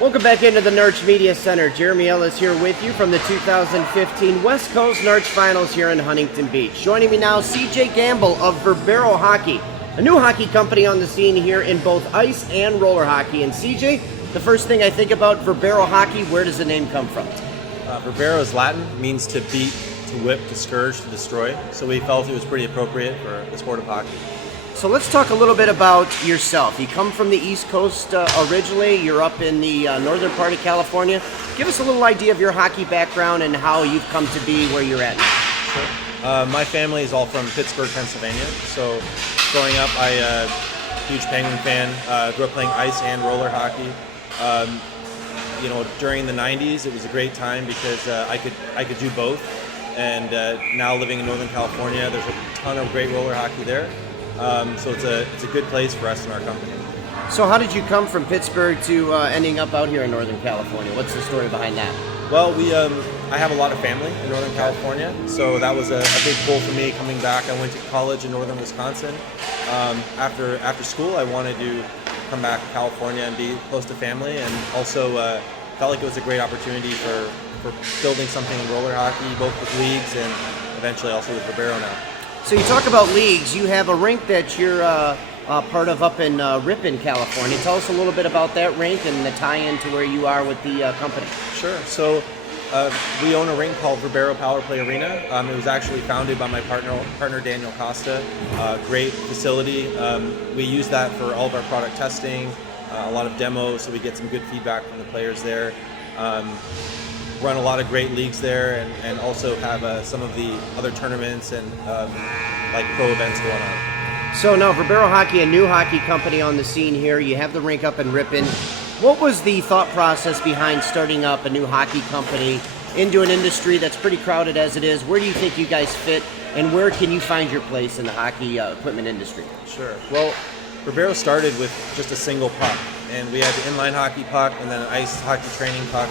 Welcome back into the NARCh Media Center. Jeremy Ellis here with you from the 2015 West Coast NARCh Finals here in Huntington Beach. Joining me now, CJ Gamble of Verbero Hockey, a new hockey company on the scene here in both ice and roller hockey. And CJ, the first thing I think about Verbero Hockey, where does the name come from? Verbero is Latin, means to beat, to whip, to scourge, to destroy. So we felt it was pretty appropriate for the sport of hockey. So let's talk a little bit about yourself. You come from the East Coast originally. You're up in the northern part of California. Give us a little idea of your hockey background and how you've come to be where you're at now. Sure. My family is all from Pittsburgh, Pennsylvania. So growing up, I huge Penguin fan. Grew up playing ice and roller hockey. During the 90s, it was a great time because I could do both. And now living in Northern California, there's a ton of great roller hockey there. So it's a good place for us and our company. So how did you come from Pittsburgh to ending up out here in Northern California? What's the story behind that? Well, I have a lot of family in Northern California, so that was a big pull for me coming back. I went to college in Northern Wisconsin. After school, I wanted to come back to California and be close to family, and also felt like it was a great opportunity for building something in roller hockey, both with leagues and eventually also with Verbero now. So you talk about leagues. You have a rink that you're part of up in Ripon, California. Tell us a little bit about that rink and the tie-in to where you are with the company. Sure. So we own a rink called Verbero Power Play Arena. It was actually founded by my partner Daniel Costa. Great facility. We use that for all of our product testing, a lot of demos, so we get some good feedback from the players there. Run a lot of great leagues there, and also have some of the other tournaments and like pro events going on. So now Verbero Hockey, a new hockey company on the scene here. You have the rink up in Ripon. What was the thought process behind starting up a new hockey company into an industry that's pretty crowded as it is? Where do you think you guys fit, and where can you find your place in the hockey equipment industry? Sure. Well, Verbero started with just a single puck, and we had the inline hockey puck and then an ice hockey training puck.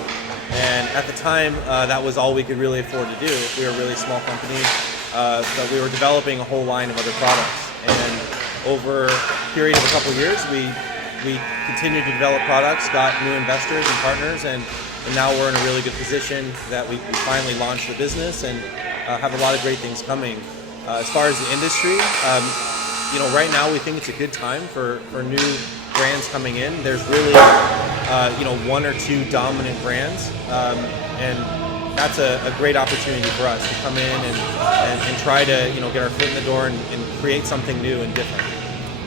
And at the time, that was all we could really afford to do. We were a really small company, but we were developing a whole line of other products. And over a period of a couple of years, we continued to develop products, got new investors and partners, and now we're in a really good position that we finally launched the business and have a lot of great things coming. As far as the industry, right now we think it's a good time for new brands coming in. There's really one or two dominant brands, and that's a great opportunity for us to come in and try to get our foot in the door and create something new and different.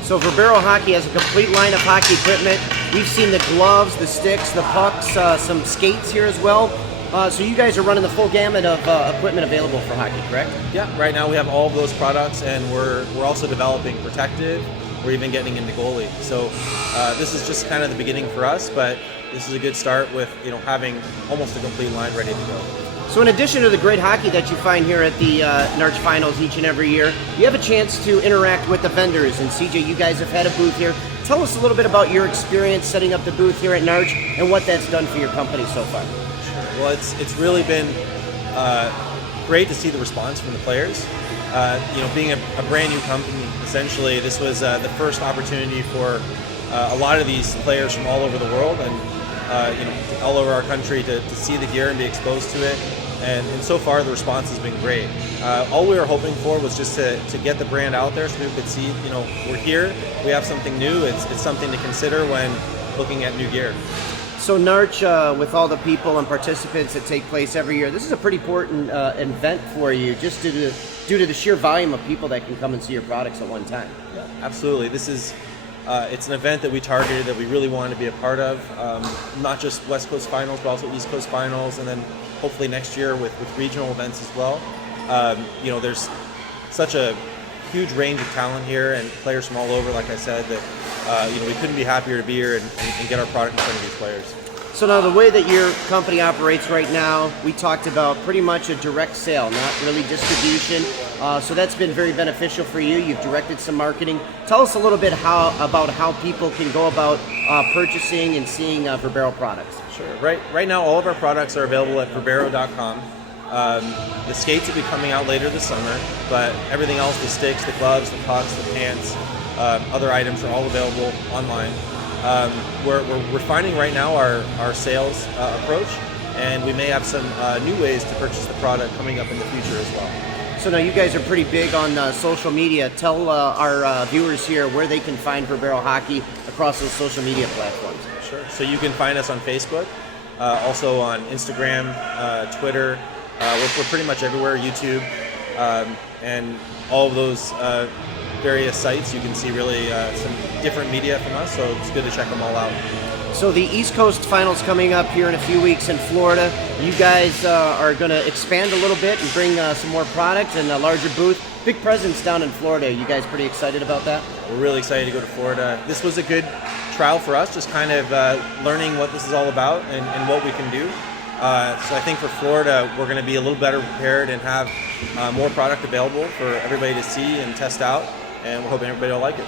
So Verbero Hockey has a complete line of hockey equipment. We've seen the gloves, the sticks, the pucks, some skates here as well. So you guys are running the full gamut of equipment available for hockey, correct? Yeah, right now we have all of those products, and we're also developing protective. We're even getting into goalie. So this is just kind of the beginning for us, but this is a good start with having almost a complete line ready to go. So in addition to the great hockey that you find here at the NARCh Finals each and every year, you have a chance to interact with the vendors. And CJ, you guys have had a booth here. Tell us a little bit about your experience setting up the booth here at NARCh and what that's done for your company so far. Sure. Well, it's really been great to see the response from the players. Being a brand new company, essentially, this was the first opportunity for a lot of these players from all over the world and all over our country to see the gear and be exposed to it. And so far, the response has been great. All we were hoping for was just to get the brand out there so people could see, we're here, we have something new. It's something to consider when looking at new gear. So NARCh, with all the people and participants that take place every year, this is a pretty important event for you, just due to the sheer volume of people that can come and see your products at one time. Yeah, absolutely. This is it's an event that we targeted, that we really wanted to be a part of, not just West Coast Finals, but also East Coast Finals, and then hopefully next year with regional events as well. There's such a huge range of talent here and players from all over, like I said, that we couldn't be happier to be here and get our product in front of these players. So now the way that your company operates right now, we talked about pretty much a direct sale, not really distribution. So that's been very beneficial for you. You've directed some marketing. Tell us a little bit about how people can go about purchasing and seeing Verbero products. Sure. Right now, all of our products are available at Verbero.com. The skates will be coming out later this summer, but everything else, the sticks, the gloves, the pucks, the pants, other items are all available online. We're refining right now our sales approach, and we may have some new ways to purchase the product coming up in the future as well. So now you guys are pretty big on social media. Tell our viewers here where they can find Verbero Hockey across those social media platforms. Sure. So you can find us on Facebook, also on Instagram, Twitter. We're pretty much everywhere, YouTube, and all of those various sites. You can see really some different media from us, so it's good to check them all out. So the East Coast Finals coming up here in a few weeks in Florida. You guys are going to expand a little bit and bring some more product and a larger booth. Big presence down in Florida. You guys pretty excited about that? We're really excited to go to Florida. This was a good trial for us, just kind of learning what this is all about and what we can do. So I think for Florida, we're going to be a little better prepared and have more product available for everybody to see and test out, and we're hoping everybody will like it.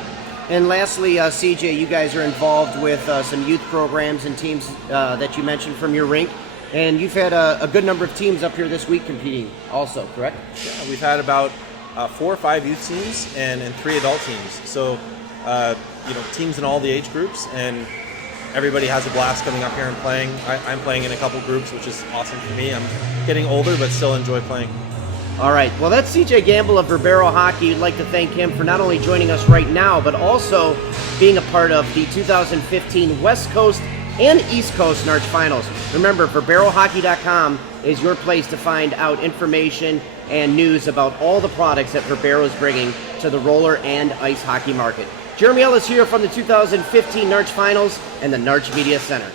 And lastly, CJ, you guys are involved with some youth programs and teams that you mentioned from your rink, and you've had a good number of teams up here this week competing also, correct? Yeah, we've had about 4 or 5 youth teams and 3 adult teams. So, teams in all the age groups, and everybody has a blast coming up here and playing. I'm playing in a couple groups, which is awesome for me. I'm getting older, but still enjoy playing. All right, well, that's CJ Gamble of Verbero Hockey. I'd like to thank him for not only joining us right now, but also being a part of the 2015 West Coast and East Coast NARCh Finals. Remember, VerberoHockey.com is your place to find out information and news about all the products that Verbero is bringing to the roller and ice hockey market. Jeremy Ellis here from the 2015 NARCh Finals and the NARCh Media Center.